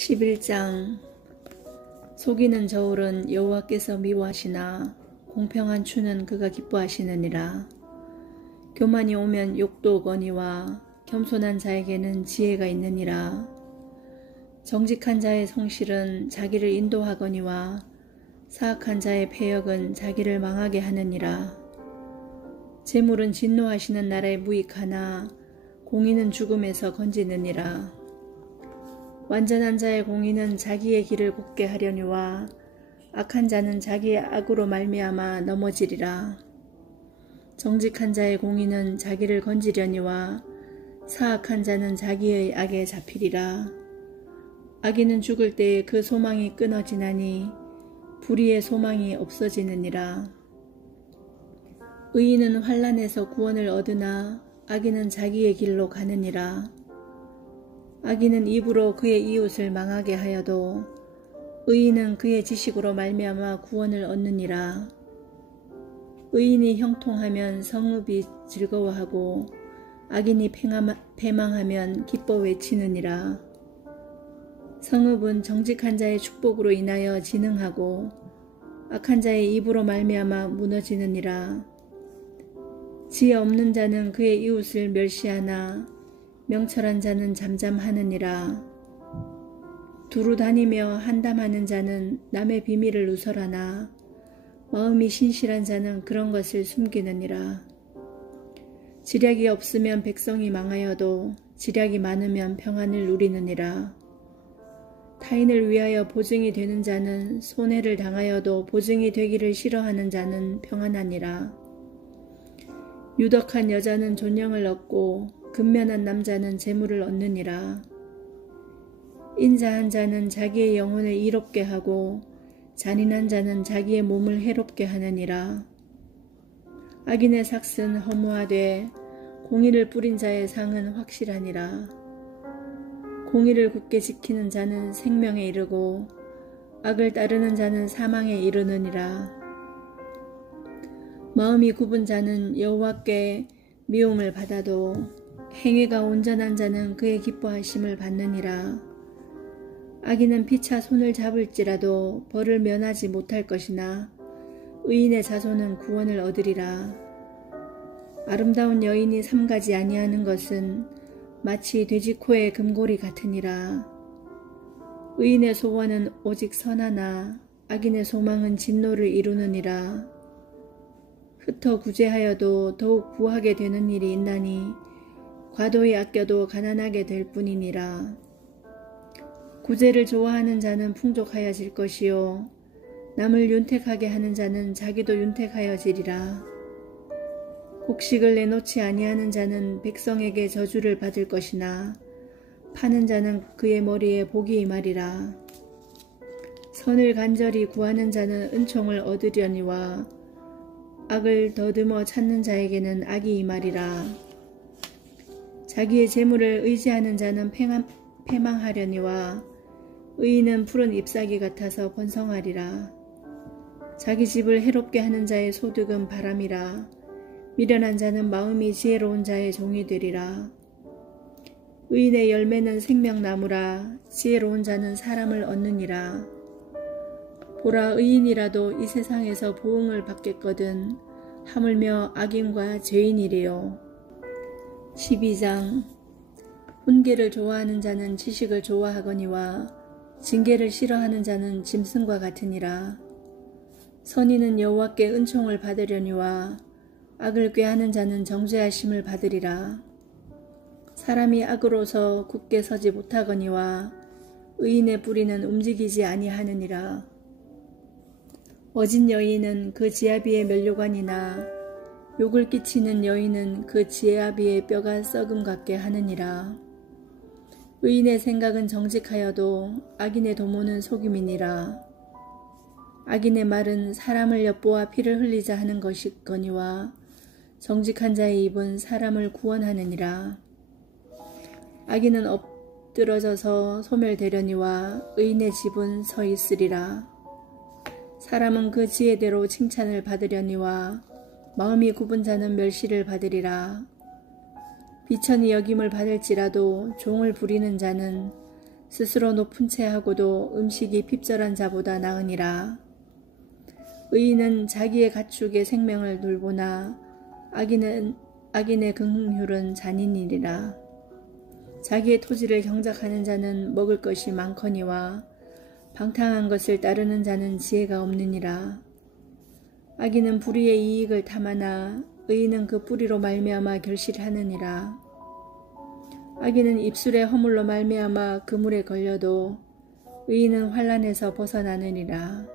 11장. 속이는 저울은 여호와께서 미워하시나 공평한 추는 그가 기뻐하시느니라. 교만이 오면 욕도 오거니와 겸손한 자에게는 지혜가 있느니라. 정직한 자의 성실은 자기를 인도하거니와 사악한 자의 패역은 자기를 망하게 하느니라. 재물은 진노하시는 나라에 무익하나 공의는 죽음에서 건지느니라. 완전한 자의 공의는 자기의 길을 곱게 하려니와 악한 자는 자기의 악으로 말미암아 넘어지리라. 정직한 자의 공의는 자기를 건지려니와 사악한 자는 자기의 악에 잡히리라. 악인은 죽을 때에 그 소망이 끊어지나니 불의의 소망이 없어지느니라. 의인은 환난에서 구원을 얻으나 악인은 자기의 길로 가느니라. 악인은 입으로 그의 이웃을 망하게 하여도 의인은 그의 지식으로 말미암아 구원을 얻느니라. 의인이 형통하면 성읍이 즐거워하고 악인이 패망하면 기뻐 외치느니라. 성읍은 정직한 자의 축복으로 인하여 진흥하고 악한 자의 입으로 말미암아 무너지느니라. 지혜 없는 자는 그의 이웃을 멸시하나 명철한 자는 잠잠하느니라. 두루 다니며 한담하는 자는 남의 비밀을 누설하나 마음이 신실한 자는 그런 것을 숨기느니라. 지략이 없으면 백성이 망하여도 지략이 많으면 평안을 누리느니라. 타인을 위하여 보증이 되는 자는 손해를 당하여도 보증이 되기를 싫어하는 자는 평안하니라. 유덕한 여자는 존영을 얻고 근면한 남자는 재물을 얻느니라. 인자한 자는 자기의 영혼을 이롭게 하고 잔인한 자는 자기의 몸을 해롭게 하느니라. 악인의 삭은 허무하되 공의를 뿌린 자의 상은 확실하니라. 공의를 굳게 지키는 자는 생명에 이르고 악을 따르는 자는 사망에 이르느니라. 마음이 굽은 자는 여호와께 미움을 받아도 행위가 온전한 자는 그의 기뻐하심을 받느니라. 악인은 피차 손을 잡을지라도 벌을 면하지 못할 것이나 의인의 자손은 구원을 얻으리라. 아름다운 여인이 삼가지 아니하는 것은 마치 돼지코의 금고리 같으니라. 의인의 소원은 오직 선하나 악인의 소망은 진노를 이루느니라. 흩어 구제하여도 더욱 부하게 되는 일이 있나니 과도히 아껴도 가난하게 될 뿐이니라. 구제를 좋아하는 자는 풍족하여질 것이요 남을 윤택하게 하는 자는 자기도 윤택하여지리라. 곡식을 내놓지 아니하는 자는 백성에게 저주를 받을 것이나 파는 자는 그의 머리에 복이 임하리라. 선을 간절히 구하는 자는 은총을 얻으려니와 악을 더듬어 찾는 자에게는 악이 임하리라. 자기의 재물을 의지하는 자는 패망하려니와 의인은 푸른 잎사귀 같아서 번성하리라. 자기 집을 해롭게 하는 자의 소득은 바람이라. 미련한 자는 마음이 지혜로운 자의 종이 되리라. 의인의 열매는 생명나무라. 지혜로운 자는 사람을 얻느니라. 보라, 의인이라도 이 세상에서 보응을 받겠거든 하물며 악인과 죄인이래요. 12장. 훈계를 좋아하는 자는 지식을 좋아하거니와 징계를 싫어하는 자는 짐승과 같으니라. 선인은 여호와께 은총을 받으려니와 악을 꾀하는 자는 정죄하심을 받으리라. 사람이 악으로서 굳게 서지 못하거니와 의인의 뿌리는 움직이지 아니하느니라. 어진 여인은 그 지아비의 면류관이나 욕을 끼치는 여인은 그 지아비의 뼈가 썩음 같게 하느니라. 의인의 생각은 정직하여도 악인의 도모는 속임이니라. 악인의 말은 사람을 엿보아 피를 흘리자 하는 것이거니와 정직한 자의 입은 사람을 구원하느니라. 악인은 엎드러져서 소멸되려니와 의인의 집은 서 있으리라. 사람은 그 지혜대로 칭찬을 받으려니와 마음이 굽은 자는 멸시를 받으리라. 비천이 여김을 받을지라도 종을 부리는 자는 스스로 높은 채 하고도 음식이 핍절한 자보다 나으니라. 의인은 자기의 가축의 생명을 돌보나 악인의 긍휼은 잔인이리라. 자기의 토지를 경작하는 자는 먹을 것이 많거니와 방탕한 것을 따르는 자는 지혜가 없느니라. 악인은 불의의 이익을 탐하나 의인은 그 뿌리로 말미암아 결실하느니라. 악인은 입술의 허물로 말미암아 그물에 걸려도 의인은 환난에서 벗어나느니라.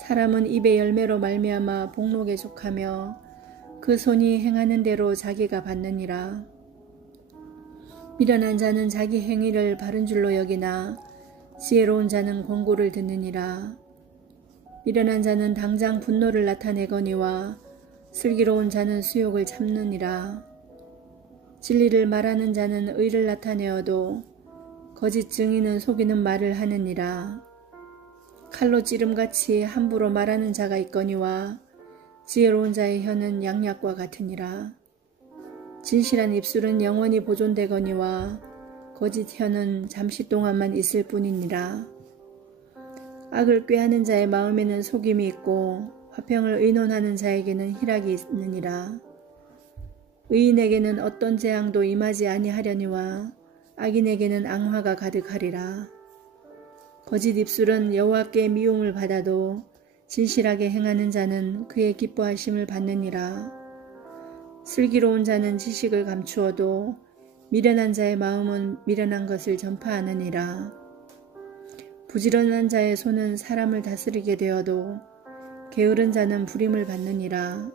사람은 입의 열매로 말미암아 복록에 족하며 그 손이 행하는 대로 자기가 받느니라. 미련한 자는 자기 행위를 바른 줄로 여기나 지혜로운 자는 권고를 듣느니라. 미련한 자는 당장 분노를 나타내거니와 슬기로운 자는 수욕을 참느니라. 진리를 말하는 자는 의를 나타내어도 거짓 증인은 속이는 말을 하느니라. 칼로 찌름같이 함부로 말하는 자가 있거니와 지혜로운 자의 혀는 양약과 같으니라. 진실한 입술은 영원히 보존되거니와 거짓 혀는 잠시 동안만 있을 뿐이니라. 악을 꾀하는 자의 마음에는 속임이 있고 화평을 의논하는 자에게는 희락이 있느니라. 의인에게는 어떤 재앙도 임하지 아니하려니와 악인에게는 앙화가 가득하리라. 거짓 입술은 여호와께 미움을 받아도 진실하게 행하는 자는 그의 기뻐하심을 받느니라. 슬기로운 자는 지식을 감추어도 미련한 자의 마음은 미련한 것을 전파하느니라. 부지런한 자의 손은 사람을 다스리게 되어도 게으른 자는 부림을 받느니라.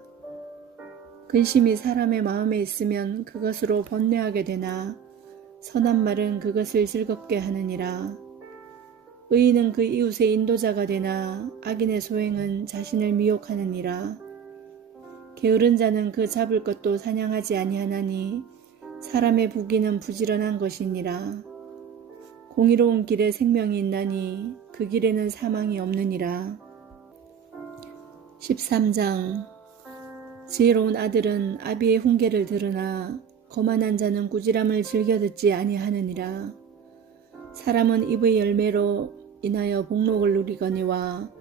근심이 사람의 마음에 있으면 그것으로 번뇌하게 되나 선한 말은 그것을 즐겁게 하느니라. 의인은 그 이웃의 인도자가 되나 악인의 소행은 자신을 미혹하느니라. 게으른 자는 그 잡을 것도 사냥하지 아니하나니 사람의 부귀는 부지런한 것이니라. 공의로운 길에 생명이 있나니 그 길에는 사망이 없느니라. 13장. 지혜로운 아들은 아비의 훈계를 들으나 거만한 자는 꾸지람을 즐겨 듣지 아니하느니라. 사람은 입의 열매로 인하여 복록을 누리거니와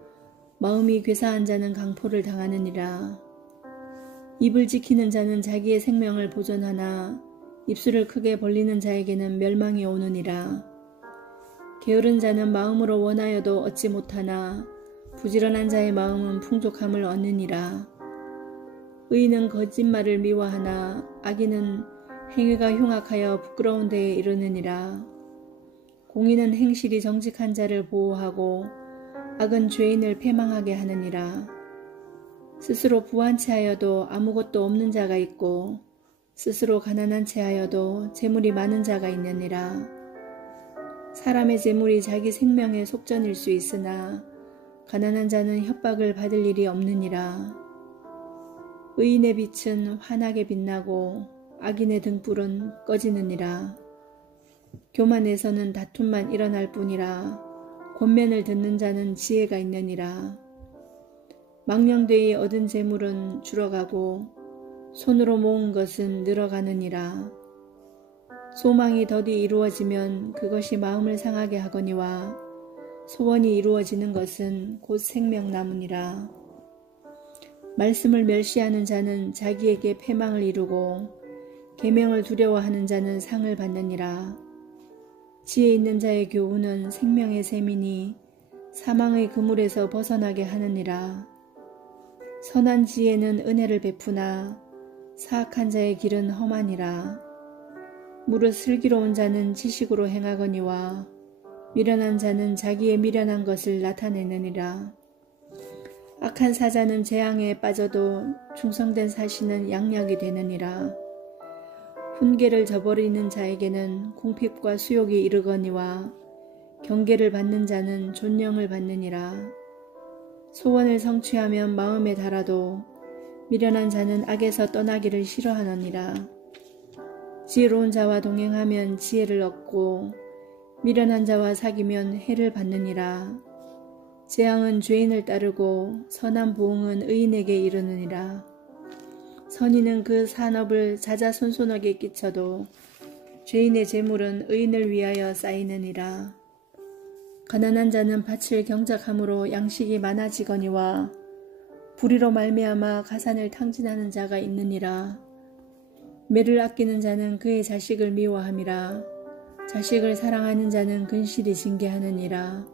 마음이 괴사한 자는 강포를 당하느니라. 입을 지키는 자는 자기의 생명을 보존하나 입술을 크게 벌리는 자에게는 멸망이 오느니라. 게으른 자는 마음으로 원하여도 얻지 못하나 부지런한 자의 마음은 풍족함을 얻느니라. 의인은 거짓말을 미워하나 악인은 행위가 흉악하여 부끄러운 데에 이르느니라. 공의는 행실이 정직한 자를 보호하고 악은 죄인을 패망하게 하느니라. 스스로 부한 채 하여도 아무것도 없는 자가 있고 스스로 가난한 채 하여도 재물이 많은 자가 있느니라. 사람의 재물이 자기 생명의 속전일 수 있으나 가난한 자는 협박을 받을 일이 없느니라. 의인의 빛은 환하게 빛나고 악인의 등불은 꺼지느니라. 교만에서는 다툼만 일어날 뿐이라 권면을 듣는 자는 지혜가 있느니라. 망령되이 얻은 재물은 줄어가고 손으로 모은 것은 늘어가느니라. 소망이 더디 이루어지면 그것이 마음을 상하게 하거니와 소원이 이루어지는 것은 곧 생명나무니라. 말씀을 멸시하는 자는 자기에게 패망을 이루고 계명을 두려워하는 자는 상을 받느니라. 지혜 있는 자의 교훈은 생명의 셈이니 사망의 그물에서 벗어나게 하느니라. 선한 지혜는 은혜를 베푸나 사악한 자의 길은 험하니라. 무릇 슬기로운 자는 지식으로 행하거니와 미련한 자는 자기의 미련한 것을 나타내느니라. 악한 사자는 재앙에 빠져도 충성된 사시는 양약이 되느니라. 훈계를 저버리는 자에게는 궁핍과 수욕이 이르거니와 경계를 받는 자는 존령을 받느니라. 소원을 성취하면 마음에 달아도 미련한 자는 악에서 떠나기를 싫어하느니라. 지혜로운 자와 동행하면 지혜를 얻고 미련한 자와 사귀면 해를 받느니라. 재앙은 죄인을 따르고 선한 보응은 의인에게 이르느니라. 선인은 그 산업을 자자손손하게 끼쳐도 죄인의 재물은 의인을 위하여 쌓이느니라. 가난한 자는 밭을 경작함으로 양식이 많아지거니와 불의로 말미암아 가산을 탕진하는 자가 있느니라. 매를 아끼는 자는 그의 자식을 미워함이라. 자식을 사랑하는 자는 근실이 징계하느니라.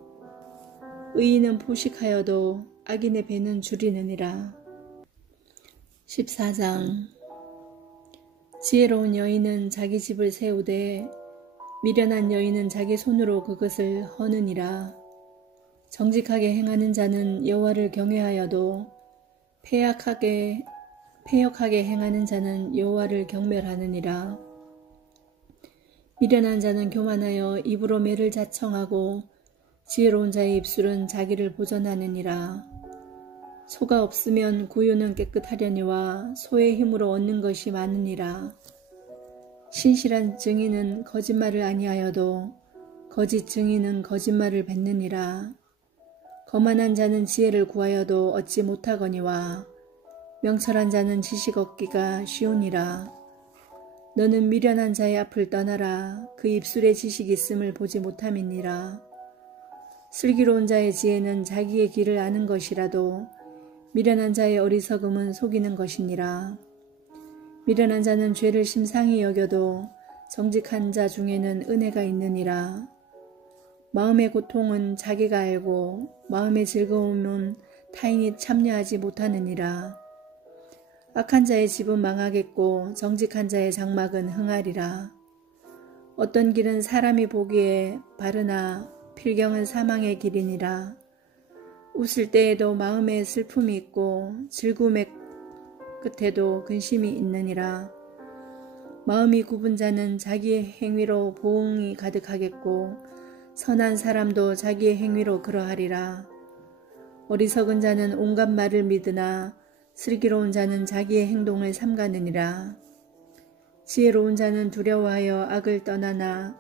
의인은 포식하여도 악인의 배는 줄이느니라. 14장. 지혜로운 여인은 자기 집을 세우되 미련한 여인은 자기 손으로 그것을 허느니라. 정직하게 행하는 자는 여호와를 경외하여도 패역하게 행하는 자는 여호와를 경멸하느니라. 미련한 자는 교만하여 입으로 매를 자청하고 지혜로운 자의 입술은 자기를 보전하느니라. 소가 없으면 구유는 깨끗하려니와 소의 힘으로 얻는 것이 많으니라. 신실한 증인은 거짓말을 아니하여도 거짓 증인은 거짓말을 뱉느니라. 거만한 자는 지혜를 구하여도 얻지 못하거니와 명철한 자는 지식 얻기가 쉬우니라. 너는 미련한 자의 앞을 떠나라. 그 입술에 지식이 있음을 보지 못함이니라. 슬기로운 자의 지혜는 자기의 길을 아는 것이라도 미련한 자의 어리석음은 속이는 것이니라. 미련한 자는 죄를 심상히 여겨도 정직한 자 중에는 은혜가 있느니라. 마음의 고통은 자기가 알고 마음의 즐거움은 타인이 참여하지 못하느니라. 악한 자의 집은 망하겠고 정직한 자의 장막은 흥하리라. 어떤 길은 사람이 보기에 바르나 필경은 사망의 길이니라. 웃을 때에도 마음에 슬픔이 있고 즐거움의 끝에도 근심이 있느니라. 마음이 굽은 자는 자기의 행위로 보응이 가득하겠고 선한 사람도 자기의 행위로 그러하리라. 어리석은 자는 온갖 말을 믿으나 슬기로운 자는 자기의 행동을 삼가느니라. 지혜로운 자는 두려워하여 악을 떠나나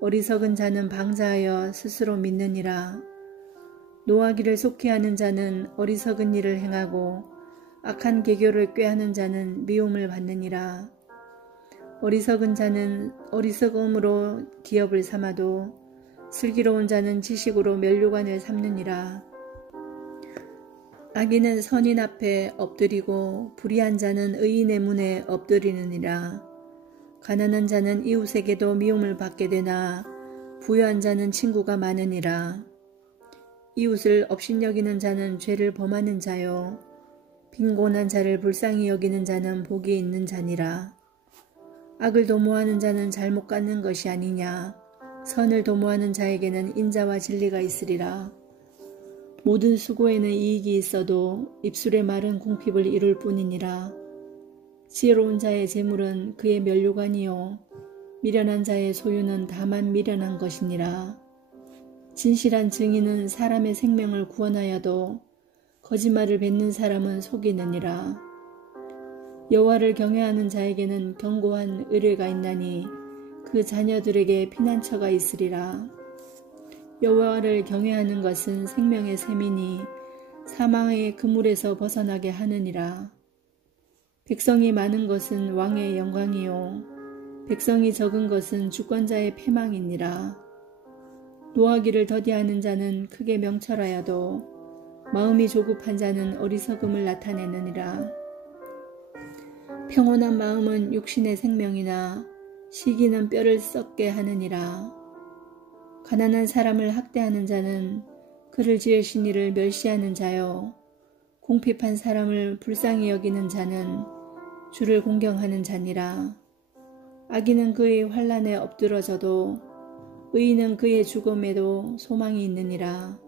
어리석은 자는 방자하여 스스로 믿느니라. 노하기를 속히하는 자는 어리석은 일을 행하고 악한 계교를 꾀하는 자는 미움을 받느니라. 어리석은 자는 어리석음으로 기업을 삼아도 슬기로운 자는 지식으로 면류관을 삼느니라. 악인은 선인 앞에 엎드리고 불의한 자는 의인의 문에 엎드리느니라. 가난한 자는 이웃에게도 미움을 받게 되나 부유한 자는 친구가 많으니라. 이웃을 업신여기는 자는 죄를 범하는 자요 빈곤한 자를 불쌍히 여기는 자는 복이 있는 자니라. 악을 도모하는 자는 잘못 갖는 것이 아니냐. 선을 도모하는 자에게는 인자와 진리가 있으리라. 모든 수고에는 이익이 있어도 입술의 말은 궁핍을 이룰 뿐이니라. 지혜로운 자의 재물은 그의 면류관이요 미련한 자의 소유는 다만 미련한 것이니라. 진실한 증인은 사람의 생명을 구원하여도 거짓말을 뱉는 사람은 속이느니라. 여호와를 경외하는 자에게는 견고한 의뢰가 있나니 그 자녀들에게 피난처가 있으리라. 여호와를 경외하는 것은 생명의 셈이니 사망의 그물에서 벗어나게 하느니라. 백성이 많은 것은 왕의 영광이요 백성이 적은 것은 주권자의 패망이니라. 노하기를 더디하는 자는 크게 명철하여도 마음이 조급한 자는 어리석음을 나타내느니라. 평온한 마음은 육신의 생명이나 시기는 뼈를 썩게 하느니라. 가난한 사람을 학대하는 자는 그를 지으신 이를 멸시하는 자요 궁핍한 사람을 불쌍히 여기는 자는 주를 공경하는 자니라. 악인은 그의 환난에 엎드러져도 의인은 그의 죽음에도 소망이 있느니라.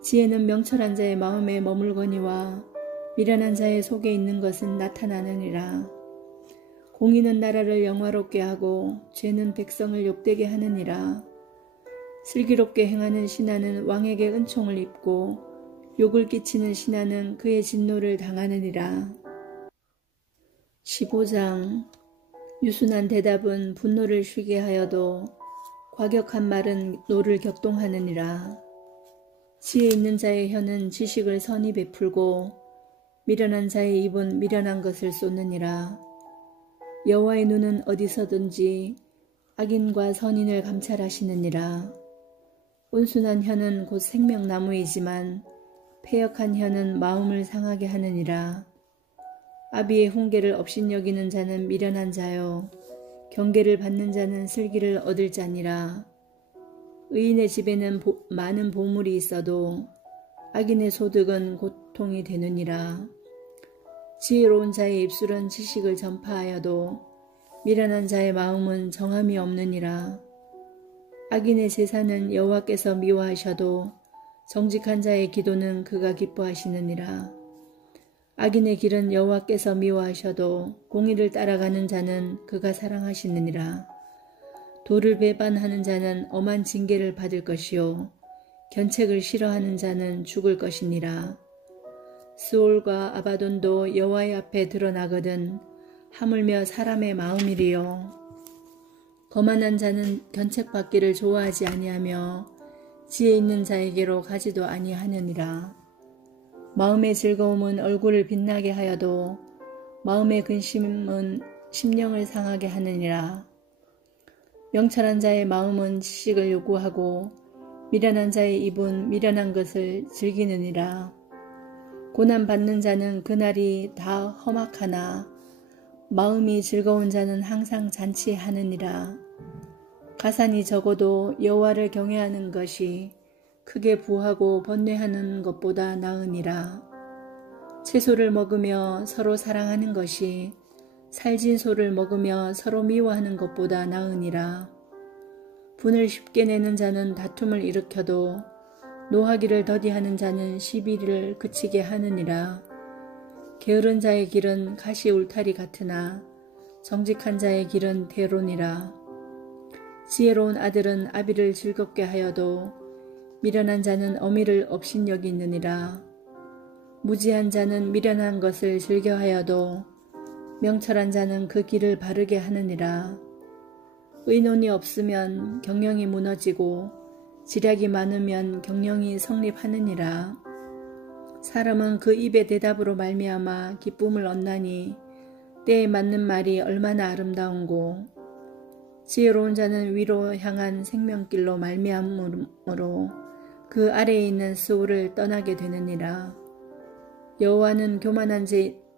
지혜는 명철한 자의 마음에 머물거니와 미련한 자의 속에 있는 것은 나타나느니라. 공의는 나라를 영화롭게 하고 죄는 백성을 욕되게 하느니라. 슬기롭게 행하는 신하는 왕에게 은총을 입고 욕을 끼치는 신하는 그의 진노를 당하느니라. 15장. 유순한 대답은 분노를 쉬게 하여도 과격한 말은 노를 격동하느니라. 지혜 있는 자의 혀는 지식을 선히 베풀고 미련한 자의 입은 미련한 것을 쏟느니라. 여호와의 눈은 어디서든지 악인과 선인을 감찰하시느니라. 온순한 혀는 곧 생명나무이지만 패역한 혀는 마음을 상하게 하느니라. 아비의 훈계를 업신여기는 자는 미련한 자요 경계를 받는 자는 슬기를 얻을 자니라. 의인의 집에는 많은 보물이 있어도 악인의 소득은 고통이 되느니라. 지혜로운 자의 입술은 지식을 전파하여도 미련한 자의 마음은 정함이 없느니라. 악인의 제사는 여호와께서 미워하셔도 정직한 자의 기도는 그가 기뻐하시느니라. 악인의 길은 여호와께서 미워하셔도 공의를 따라가는 자는 그가 사랑하시느니라. 도를 배반하는 자는 엄한 징계를 받을 것이요 견책을 싫어하는 자는 죽을 것이니라. 스올과 아바돈도 여호와의 앞에 드러나거든 하물며 사람의 마음이리요. 거만한 자는 견책받기를 좋아하지 아니하며 지혜 있는 자에게로 가지도 아니하느니라. 마음의 즐거움은 얼굴을 빛나게 하여도 마음의 근심은 심령을 상하게 하느니라. 명철한 자의 마음은 지식을 요구하고 미련한 자의 입은 미련한 것을 즐기느니라. 고난받는 자는 그날이 다 험악하나 마음이 즐거운 자는 항상 잔치하느니라. 가산이 적어도 여호와를 경외하는 것이 크게 부하고 번뇌하는 것보다 나으니라. 채소를 먹으며 서로 사랑하는 것이 살진 소를 먹으며 서로 미워하는 것보다 나으니라. 분을 쉽게 내는 자는 다툼을 일으켜도 노하기를 더디하는 자는 시비를 그치게 하느니라. 게으른 자의 길은 가시 울타리 같으나 정직한 자의 길은 대론이라. 지혜로운 아들은 아비를 즐겁게 하여도 미련한 자는 어미를 업신여기느니라. 무지한 자는 미련한 것을 즐겨하여도 명철한 자는 그 길을 바르게 하느니라. 의논이 없으면 경영이 무너지고 지략이 많으면 경영이 성립하느니라. 사람은 그 입의 대답으로 말미암아 기쁨을 얻나니 때에 맞는 말이 얼마나 아름다운고. 지혜로운 자는 위로 향한 생명길로 말미암으로 그 아래에 있는 스올을 떠나게 되느니라. 여호와는 교만한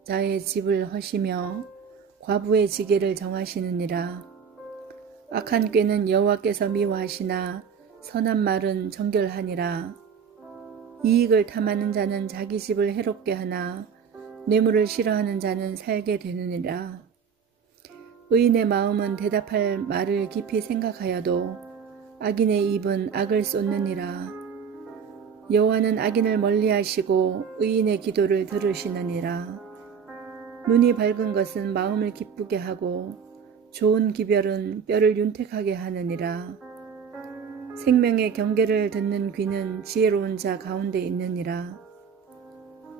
자의 집을 허시며 과부의 지게를 정하시느니라. 악한 꾀는 여호와께서 미워하시나 선한 말은 정결하니라. 이익을 탐하는 자는 자기 집을 해롭게 하나 뇌물을 싫어하는 자는 살게 되느니라. 의인의 마음은 대답할 말을 깊이 생각하여도 악인의 입은 악을 쏟느니라. 여호와는 악인을 멀리하시고 의인의 기도를 들으시느니라. 눈이 밝은 것은 마음을 기쁘게 하고 좋은 기별은 뼈를 윤택하게 하느니라. 생명의 경계를 듣는 귀는 지혜로운 자 가운데 있느니라.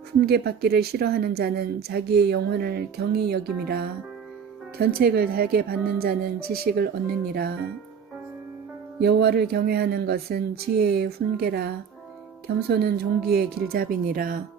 훈계받기를 싫어하는 자는 자기의 영혼을 경히 여김이라. 견책을 달게 받는 자는 지식을 얻느니라. 여호와를 경외하는 것은 지혜의 훈계라. 겸손은 종기의 길잡이니라.